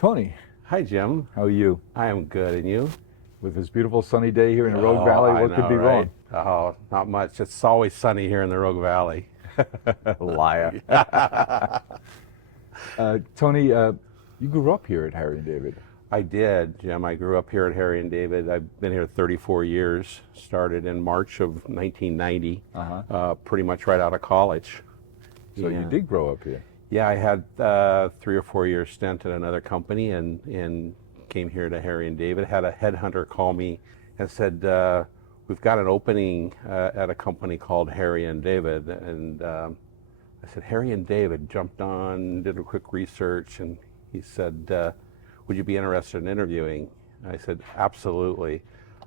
Tony, Hi, Jim. how are you? I am good, and you? With this beautiful sunny day here in the Rogue Valley, what could be wrong? Oh, not much. It's always sunny here in the Rogue Valley. Liar. Tony, you grew up here at Harry and David. I did, Jim. I grew up here at Harry and David. I've been here 34 years. Started in March of 1990, pretty much right out of college. So you did grow up here. Yeah, I had 3 or 4 year stint at another company and came here to Harry and David. Had a headhunter call me and said, we've got an opening at a company called Harry and David. And I said, Harry and David. Jumped on, did a quick research, and he said, would you be interested in interviewing? I said, absolutely.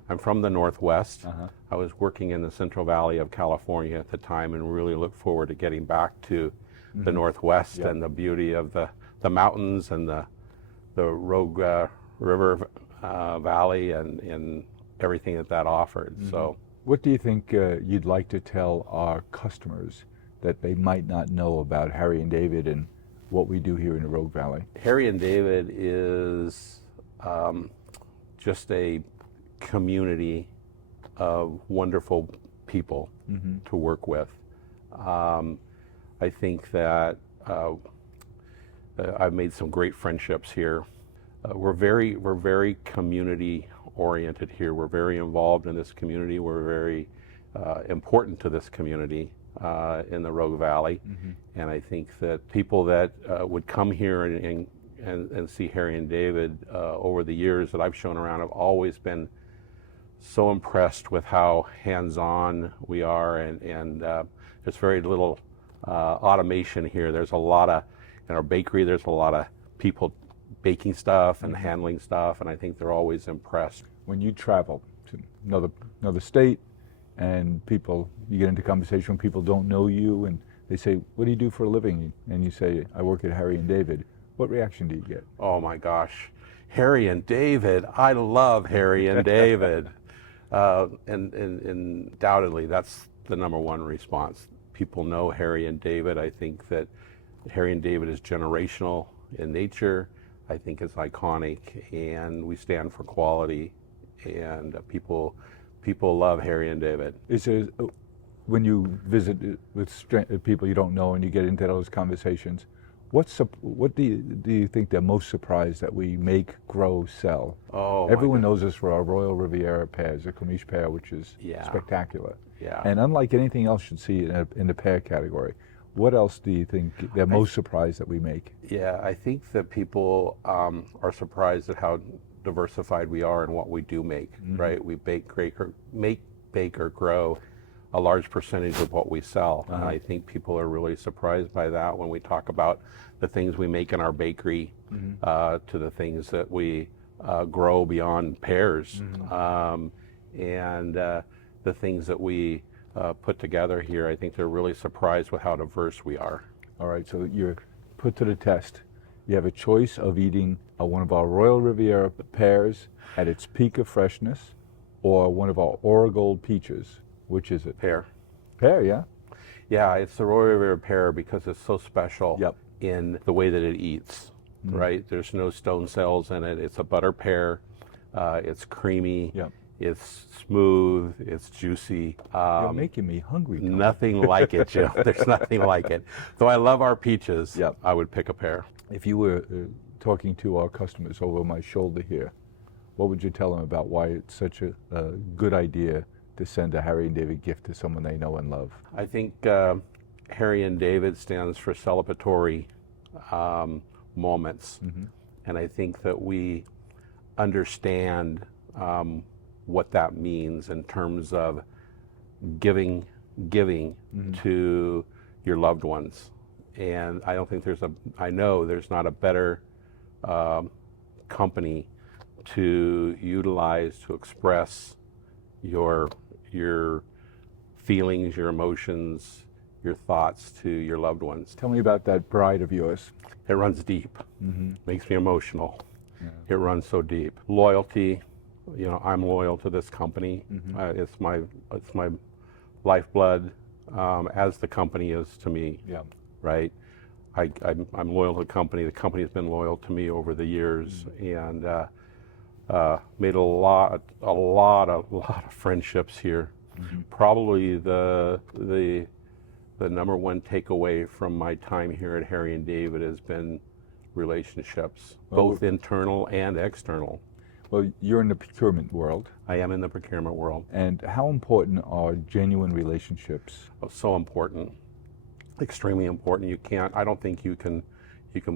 I'm from the Northwest. I was working in the Central Valley of California at the time and really look forward to getting back to the Northwest and the beauty of the mountains and the Rogue River Valley and everything that offered. So, what do you think you'd like to tell our customers that they might not know about Harry and David and what we do here in the Rogue Valley? Harry and David is just a community of wonderful people to work with. I think that I've made some great friendships here. We're very community oriented here. We're very involved in this community. We're very important to this community in the Rogue Valley. And I think that people that would come here and see Harry and David over the years that I've shown around have always been so impressed with how hands-on we are, and there's very little automation here. There's a lot of, in our bakery, there's a lot of people baking stuff and handling stuff, and I think they're always impressed. When you travel to another state and you get into conversation when people don't know you and they say, what do you do for a living? And you say, I work at Harry and David. What reaction do you get? Oh my gosh, Harry and David. I love Harry and David. And undoubtedly, that's the number one response. People know Harry and David. I think that Harry and David is generational in nature. I think it's iconic, and we stand for quality, and people love Harry and David. Is there, when you visit with people you don't know and you get into those conversations, what do you think they're most surprised that we make, grow, sell? Oh, everyone knows us for our Royal Riviera pears, the Corniche pear, which is spectacular. Yeah. And unlike anything else you'd see in the pear category, what else do you think they're most surprised that we make? Yeah, I think that people are surprised at how diversified we are in what we do make, right? We bake, bake or grow a large percentage of what we sell. And I think people are really surprised by that when we talk about the things we make in our bakery to the things that we grow beyond pears and the things that we put together here. I think they're really surprised with how diverse we are. All right, so you're put to the test. You have a choice of eating one of our Royal Riviera pears at its peak of freshness or one of our Origold peaches. Which is it? Pear. Pear, yeah? Yeah, it's the Royal Riviera pear because it's so special in the way that it eats, right? There's no stone cells in it. It's a butter pear. It's creamy. It's smooth. It's juicy. You're making me hungry, Tony. Nothing like it, Jim. There's nothing like it. Though I love our peaches, I would pick a pear. If you were talking to our customers over my shoulder here, what would you tell them about why it's such a good idea to send a Harry and David gift to someone they know and love? I think Harry and David stands for celebratory moments. And I think that we understand what that means in terms of giving to your loved ones. And I don't think I know there's not a better company to utilize to express your feelings, your emotions, your thoughts to your loved ones. Tell me about that bride of yours. It runs deep. Makes me emotional. It runs so deep. Loyalty, I'm loyal to this company. It's my lifeblood, as the company is to me. Right? I'm loyal to the company. The company has been loyal to me over the years, and made a lot of friendships here. Probably the number one takeaway from my time here at Harry and David has been relationships, both internal and external. Well, you're in the procurement world, I am in the procurement world. and how important are genuine relationships? So important, extremely important. I don't think you can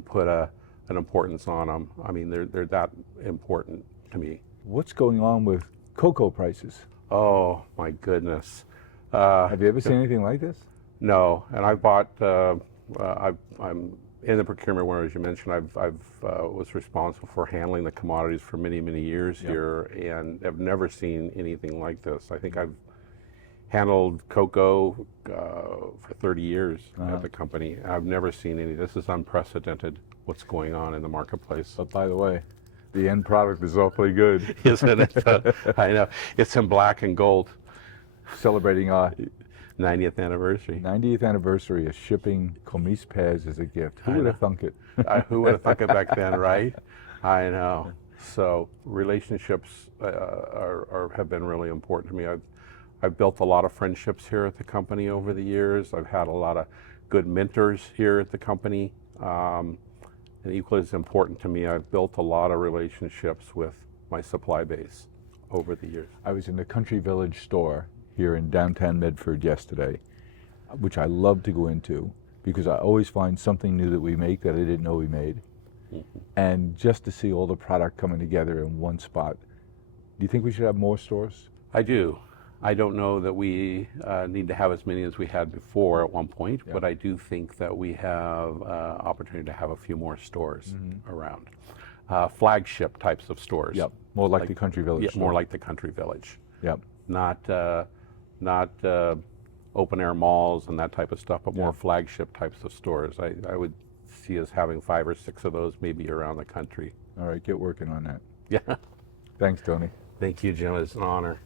put an importance on them. I mean, they're that important to me. What's going on with cocoa prices? Oh my goodness. Have you ever seen anything like this? No, and I bought. I'm in the procurement world, as you mentioned. I've was responsible for handling the commodities for many years here, and have never seen anything like this. I think I've handled cocoa for 30 years at the company. I've never seen any. This is unprecedented. What's going on in the marketplace? But by the way, the end product is awfully good. Isn't it? I know. It's in black and gold. Celebrating our 90th anniversary. 90th anniversary of shipping Comise pears as a gift. Who would have thunk it? Who would have thought it back then, right? I know. So relationships have been really important to me. I've built a lot of friendships here at the company over the years. I've had a lot of good mentors here at the company. And equally as important to me, I've built a lot of relationships with my supply base over the years. I was in the Country Village store here in downtown Medford yesterday, which I love to go into because I always find something new that we make that I didn't know we made. And just to see all the product coming together in one spot. Do you think we should have more stores? I do. I don't know that we need to have as many as we had before at one point, but I do think that we have opportunity to have a few more stores around. Flagship types of stores. Yep, more like the Country Village Yeah, store. more like the Country Village. Yep. Not open air malls and that type of stuff, but more flagship types of stores. I would see us having 5 or 6 of those maybe around the country. All right, get working on that. Yeah. Thanks, Tony. Thank you, Jim. It's an honor.